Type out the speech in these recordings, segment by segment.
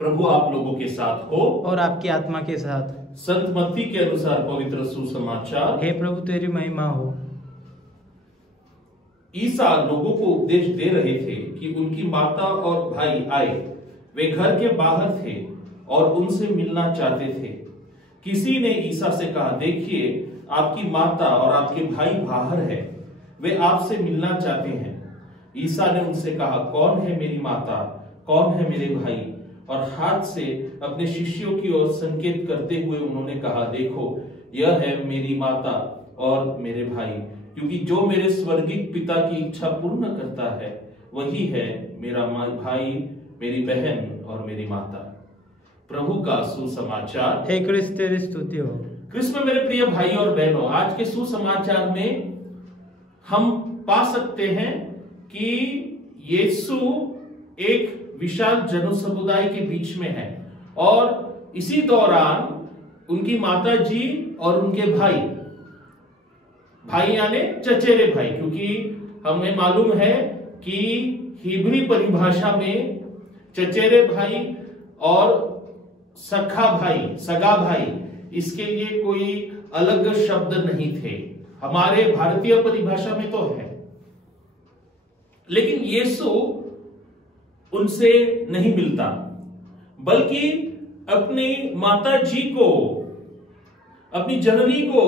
प्रभु आप लोगों के साथ हो और आपकी आत्मा के साथ। संत मत्ती के अनुसार पवित्र सुसमाचार। हे प्रभु तेरी महिमा हो। ईसा लोगों को उपदेश दे रहे थे कि उनकी माता और भाई आए। वे घर के बाहर थे और उनसे मिलना चाहते थे। किसी ने ईसा से कहा, देखिए आपकी माता और आपके भाई बाहर है, वे आपसे मिलना चाहते हैं। ईसा ने उनसे कहा, कौन है मेरी माता, कौन है मेरे भाई? और हाथ से अपने शिष्यों की ओर संकेत करते हुए उन्होंने कहा, देखो यह है मेरी माता और मेरे भाई। क्योंकि जो मेरे स्वर्गीय पिता की इच्छा पूर्ण करता है वही है मेरा भाई, मेरी बहन और मेरी माता। प्रभु का सुसमाचार। हे क्रिस्त तेरी स्तुति हो। क्रिस्त में मेरे प्रिय भाई और बहनों, आज के सुसमाचार में हम पा सकते हैं कि यीशु एक विशाल जन समुदाय के बीच में है और इसी दौरान उनकी माता जी और उनके भाई यानी चचेरे भाई, क्योंकि हमें मालूम है कि हिब्री परिभाषा में चचेरे भाई और सखा भाई, सगा भाई, इसके लिए कोई अलग शब्द नहीं थे। हमारे भारतीय परिभाषा में तो है, लेकिन यीशु उनसे नहीं मिलता, बल्कि अपनी माता जी को, अपनी जननी को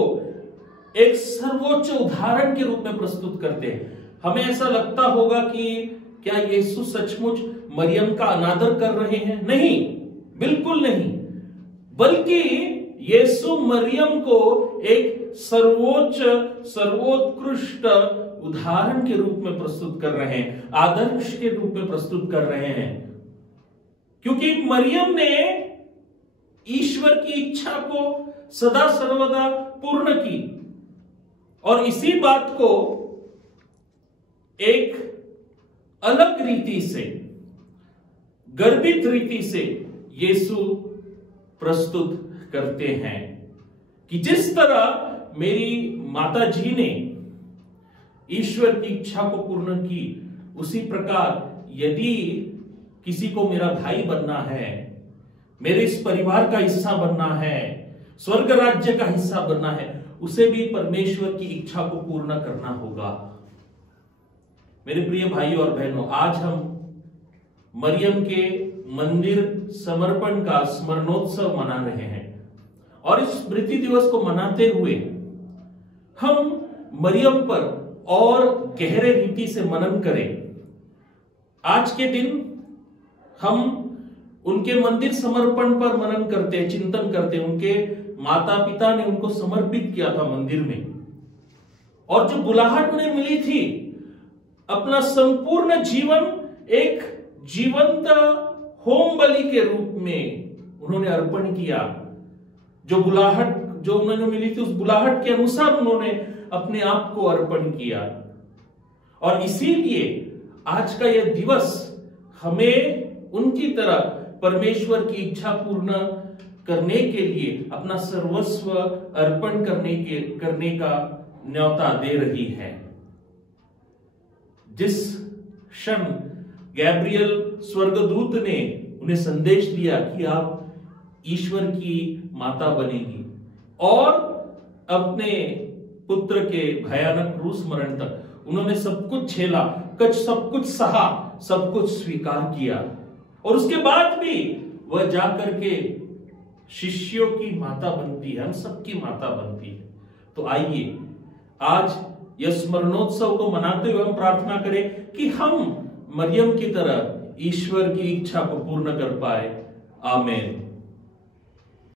एक सर्वोच्च उदाहरण के रूप में प्रस्तुत करते हैं। हमें ऐसा लगता होगा कि क्या यीशु सचमुच मरियम का अनादर कर रहे हैं? नहीं, बिल्कुल नहीं, बल्कि यीशु मरियम को एक सर्वोत्कृष्ट उदाहरण के रूप में प्रस्तुत कर रहे हैं, आदर्श के रूप में प्रस्तुत कर रहे हैं। क्योंकि मरियम ने ईश्वर की इच्छा को सदा सर्वदा पूर्ण की और इसी बात को एक अलग रीति से, गर्वित रीति से यीशु प्रस्तुत करते हैं कि जिस तरह मेरी माता जी ने ईश्वर की इच्छा को पूर्ण की, उसी प्रकार यदि किसी को मेरा भाई बनना है, मेरे इस परिवार का हिस्सा बनना है, स्वर्ग राज्य का हिस्सा बनना है, उसे भी परमेश्वर की इच्छा को पूर्ण करना होगा। मेरे प्रिय भाई और बहनों, आज हम मरियम के मंदिर समर्पण का स्मरणोत्सव मना रहे हैं और इस स्मृति दिवस को मनाते हुए हम मरियम पर और गहरे रीति से मनन करें। आज के दिन हम उनके मंदिर समर्पण पर मनन करते हैं, चिंतन करते हैं। उनके माता पिता ने उनको समर्पित किया था मंदिर में, और जो बुलाहट उन्हें मिली थी, अपना संपूर्ण जीवन एक जीवंत होम बलि के रूप में उन्होंने अर्पण किया। जो बुलाहट जो उन्हें मिली थी, उस बुलाहट के अनुसार उन्होंने अपने आप को अर्पण किया। और इसीलिए आज का यह दिवस हमें उनकी तरह परमेश्वर की इच्छा पूर्ण करने के लिए अपना सर्वस्व अर्पण करने का न्योता दे रही है। जिस क्षण गैब्रियल स्वर्गदूत ने उन्हें संदेश दिया कि आप ईश्वर की माता बनेगी, और अपने पुत्र के भयानक क्रूस मरण तक उन्होंने सब कुछ झेला, सब कुछ सहा, सब कुछ स्वीकार किया, और उसके बाद भी वह जाकर के शिष्यों की माता बनती है, हम सबकी माता बनती है। तो आइए आज यह स्मरणोत्सव को मनाते हुए हम प्रार्थना करें कि हम मरियम की तरह ईश्वर की इच्छा को पूर्ण कर पाए। आमीन।